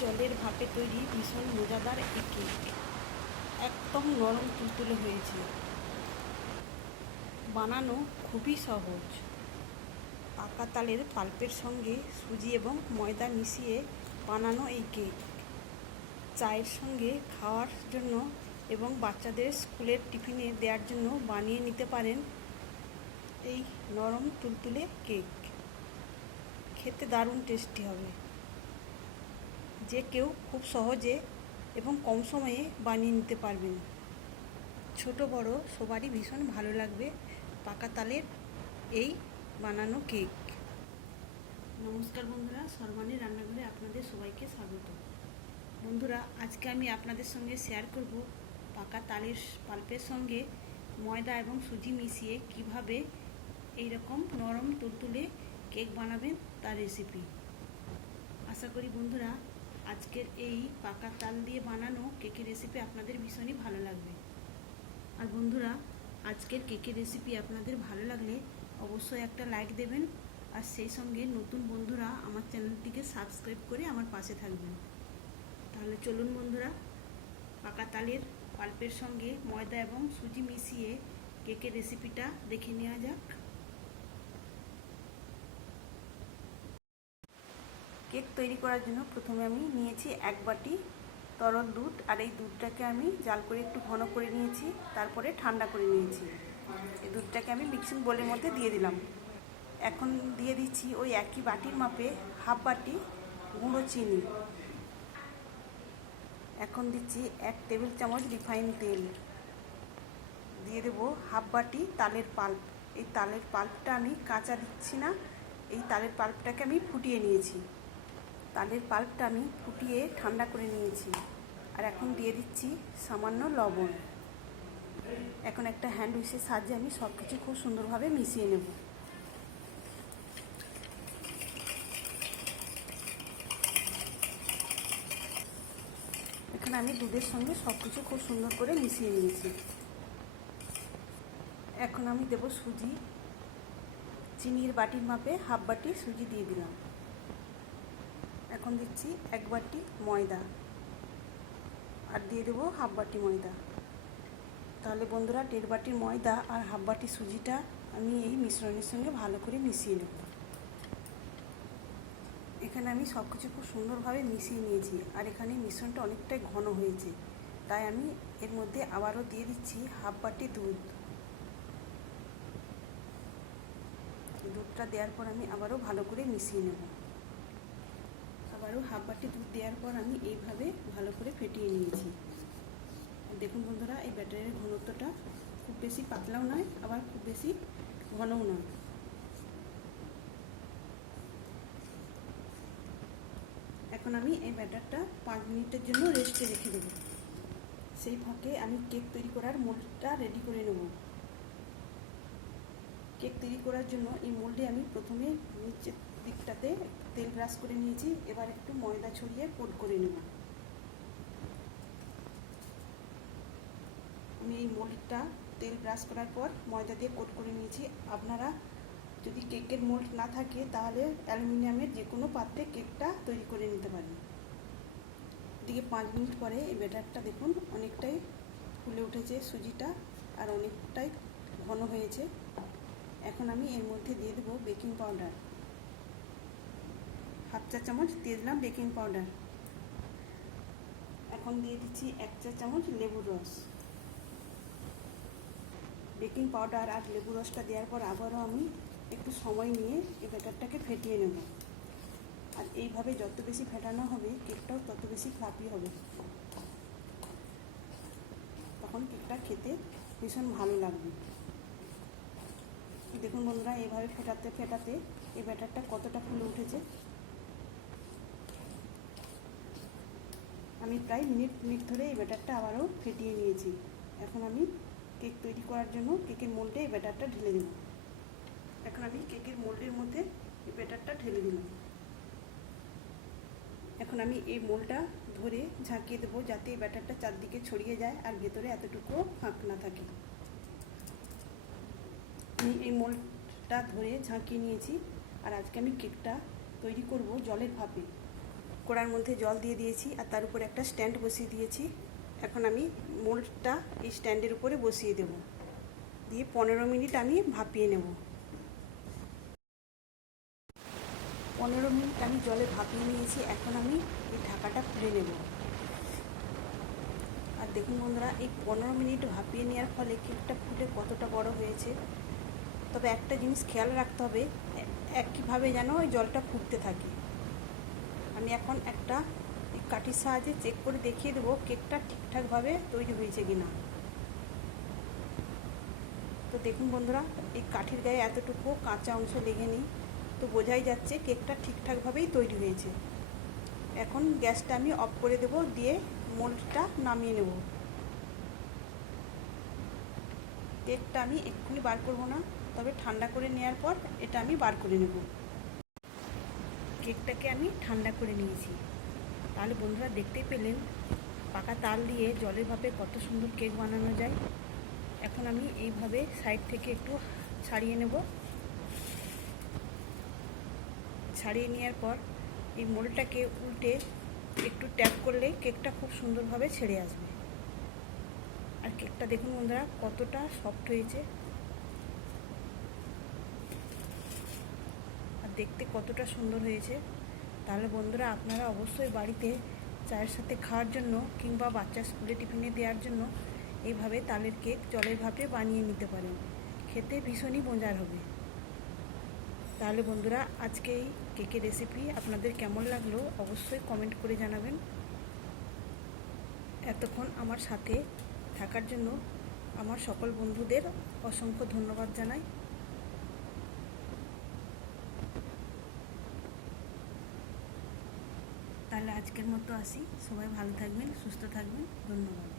জলের ভাপে তৈরি ভীষণ মজাদার এই কেক একদম নরম তুলতুলে হয়েছে। বানানো খুবই সহজ। পাকা তালের পাল্পের সঙ্গে সুজি এবং ময়দা মিশিয়ে বানানো এই কেক চায়ের সঙ্গে খাওয়ার জন্য এবং বাচ্চাদের স্কুলের টিফিনে দেওয়ার জন্য বানিয়ে নিতে পারেন। এই নরম তুলতুলে কেক খেতে দারুণ টেস্টি হবে। যে কেউ খুব সহজে এবং কম সময়ে বানিয়ে নিতে পারবেন। ছোট বড় সবারই ভীষণ ভালো লাগবে পাকা তালের এই বানানো কেক। নমস্কার বন্ধুরা, সর্বাণী রান্নাঘরে আপনাদের সবাইকে স্বাগত। বন্ধুরা, আজকে আমি আপনাদের সঙ্গে শেয়ার করব পাকা তালের পাল্পের সঙ্গে ময়দা এবং সুজি মিশিয়ে কিভাবে এইরকম নরম তুলতুলে কেক বানাবেন তার রেসিপি। আশা করি বন্ধুরা আজকের এই পাকা তাল দিয়ে বানানো কেকের রেসিপি আপনাদের ভীষণই ভালো লাগবে। আর বন্ধুরা, আজকের কেকের রেসিপি আপনাদের ভালো লাগলে অবশ্যই একটা লাইক দেবেন, আর সেই সঙ্গে নতুন বন্ধুরা আমার চ্যানেলটিকে সাবস্ক্রাইব করে আমার পাশে থাকবেন। তাহলে চলুন বন্ধুরা, পাকা তালের পাল্পের সঙ্গে ময়দা এবং সুজি মিশিয়ে কেকের রেসিপিটা দেখে নেওয়া যাক। কেক তৈরি করার জন্য প্রথমে আমি নিয়েছি 1 বাটি তরল দুধ, আর এই দুধটাকে আমি জাল করে একটু ঘন করে নিয়েছি, তারপরে ঠান্ডা করে নিয়েছি। এই দুধটাকে আমি মিক্সিং বোলের মধ্যে দিয়ে দিলাম। এখন দিয়ে দিচ্ছি ওই একই বাটির মাপে হাফ বাটি গুঁড়ো চিনি। এখন দিচ্ছি 1 টেবিল চামচ রিফাইন তেল। দিয়ে দেবো হাফ বাটি তালের পাল্প। এই তালের পাল্পটা আমি কাঁচা দিচ্ছি না, এই তালের পাল্পটাকে আমি ফুটিয়ে নিয়েছি। তালের পাল্পটা আমি ফুটিয়ে ঠান্ডা করে নিয়েছি। আর এখন দিয়ে দিচ্ছি সামান্য লবণ। এখন একটা হ্যান্ড উইচের সাহায্যে আমি সব কিছু খুব সুন্দরভাবে মিশিয়ে নেব। এখানে আমি দুধের সঙ্গে সব কিছু খুব সুন্দর করে মিশিয়ে নিয়েছি। এখন আমি দেব সুজি। চিনির বাটির মাপে হাফ বাটি সুজি দিয়ে দিলাম। এখন দিচ্ছি 1 বাটি ময়দা, আর দিয়ে দেবো হাফ বাটি ময়দা। তাহলে বন্ধুরা 1.5 বাটির ময়দা আর হাফ বাটি সুজিটা আমি এই মিশ্রণের সঙ্গে ভালো করে মিশিয়ে নেব। এখানে আমি সব কিছু খুব সুন্দরভাবে মিশিয়ে নিয়েছি, আর এখানে মিশ্রণটা অনেকটাই ঘন হয়েছে, তাই আমি এর মধ্যে আবারও দিয়ে দিচ্ছি হাফ বাটি দুধ। দুধটা দেওয়ার পর আমি আবারও ভালো করে মিশিয়ে নেব। আবারও হাফ বাটি দুধ দেওয়ার পর আমি এইভাবে ভালো করে ফেটিয়ে নিয়েছি। দেখুন বন্ধুরা, এই ব্যাটারের ঘনত্বটা খুব বেশি পাতলাও নয়, আবার খুব বেশি ঘনও নয়। এখন আমি এই ব্যাটারটা 5 মিনিটের জন্য রেস্টে রেখে দেব। সেই ফাঁকে আমি কেক তৈরি করার মোল্ডটা রেডি করে নেব। কেক তৈরি করার জন্য এই মোল্ডে আমি প্রথমে নিচের দিকটাতে তেল ব্রাশ করে নিয়েছি। এবার একটু ময়দা ছড়িয়ে কোট করে নেব। আমি এই মোল্ডটা তেল ব্রাশ করার পর ময়দা দিয়ে কোট করে নিয়েছি। আপনারা যদি কেকের মোল্ড না থাকে তাহলে অ্যালুমিনিয়ামের যে কোনো পাত্রে কেকটা তৈরি করে নিতে পারেন। এদিকে 5 মিনিট পরে এই ব্যাটারটা দেখুন অনেকটাই ফুলে উঠেছে সুজিটা, আর অনেকটাই ঘন হয়েছে। এখন আমি এর মধ্যে দিয়ে দেবো বেকিং পাউডার। হাফ চা চামচ দিয়ে দিলাম বেকিং পাউডার। এখন দিয়ে দিচ্ছি 1 চা চামচ লেবুর রস। বেকিং পাউডার আর লেবু রসটা দেওয়ার পর আবারও আমি একটু সময় নিয়ে এই ব্যাটারটাকে ফেটিয়ে নেব। আর এইভাবে যত বেশি ফেটানো হবে কেকটাও তত বেশি ফ্লাফি হবে, তখন কেকটা খেতে ভীষণ ভালো লাগবে। দেখুন বন্ধুরা, এইভাবে ফেটাতে ফেটাতে এই ব্যাটারটা কতটা ফুলে উঠেছে। আমি প্রায় মিনিট ধরে এই ব্যাটারটা আবারও ফেটিয়ে নিয়েছি। এখন আমি কেক তৈরি করার জন্য কেকের মোল্ডে এই ব্যাটারটা ঢেলে দেব। এখন আমি কেকের মোল্ডের মধ্যে এই ব্যাটারটা ঢেলে দিলাম। এখন আমি এই মোল্ডটা ধরে ঝাঁকিয়ে দেবো, যাতে এই ব্যাটারটা চারদিকে ছড়িয়ে যায় আর ভেতরে এতটুকুও ফাঁক না থাকে। আমি এই মোল্ডটা ধরে ঝাঁকিয়ে নিয়েছি। আর আজকে আমি কেকটা তৈরি করব জলের ভাপে। কড়ার মধ্যে জল দিয়ে দিয়েছি আর তার উপরে একটা স্ট্যান্ড বসিয়ে দিয়েছি। এখন আমি মোল্ডটা এই স্ট্যান্ডের উপরে বসিয়ে দেব, দিয়ে 15 মিনিট আমি ভাপিয়ে নেব। 15 মিনিট আমি জলে ভাপিয়ে নিয়েছি। এখন আমি এই ঢাকাটা খুলে নেব। আর দেখুন বন্ধুরা, এই 15 মিনিট ভাপিয়ে নেওয়ার ফলে কেকটা ফুলে কতটা বড় হয়েছে। তবে একটা জিনিস খেয়াল রাখতে হবে, একইভাবে যেন ওই জলটা ফুটতে থাকে। আমি এখন একটা এই কাঠির সাহায্যে চেক করে দেখিয়ে দেবো কেকটা ঠিকঠাকভাবে তৈরি হয়েছে কিনা। তো দেখুন বন্ধুরা, এই কাঠির গায়ে এতটুকু কাঁচা অংশ লেগে নেই, তো বোঝাই যাচ্ছে কেকটা ঠিকঠাকভাবেই তৈরি হয়েছে। এখন গ্যাসটা আমি অফ করে দেব, দিয়ে মোল্ডটা নামিয়ে নেব। কেকটা আমি এক্ষুনি বার করব না, তবে ঠান্ডা করে নেওয়ার পর এটা আমি বার করে নেব। কেকটাকে আমি ঠান্ডা করে নিয়েছি। তাহলে বন্ধুরা দেখতেই পেলেন পাকা তাল দিয়ে জলের ভাপে কত সুন্দর কেক বানানো যায়। এখন আমি এইভাবে সাইড থেকে একটু ছাড়িয়ে নেব। ছাড়িয়ে নেওয়ার পর এই মোল্ডটাকে উল্টে একটু ট্যাপ করলে কেকটা খুব সুন্দরভাবে ছেড়ে আসবে। আর কেকটা দেখুন বন্ধুরা কতটা সফট হয়েছে আর দেখতে কতটা সুন্দর হয়েছে। তাহলে বন্ধুরা আপনারা অবশ্যই বাড়িতে চায়ের সাথে খাওয়ার জন্য কিংবা বাচ্চা স্কুলে টিফিনে দেওয়ার জন্য এইভাবে তালের কেক জলের ভাপে বানিয়ে নিতে পারেন। খেতে ভীষণই মজার হবে। তাহলে বন্ধুরা আজকে এই কেকের রেসিপি আপনাদের কেমন লাগলো অবশ্যই কমেন্ট করে জানাবেন। এতক্ষণ আমার সাথে থাকার জন্য আমার সকল বন্ধুদের অসংখ্য ধন্যবাদ জানাই। তাহলে আজকের মতো আসি। সবাই ভালো থাকবেন, সুস্থ থাকবেন। ধন্যবাদ।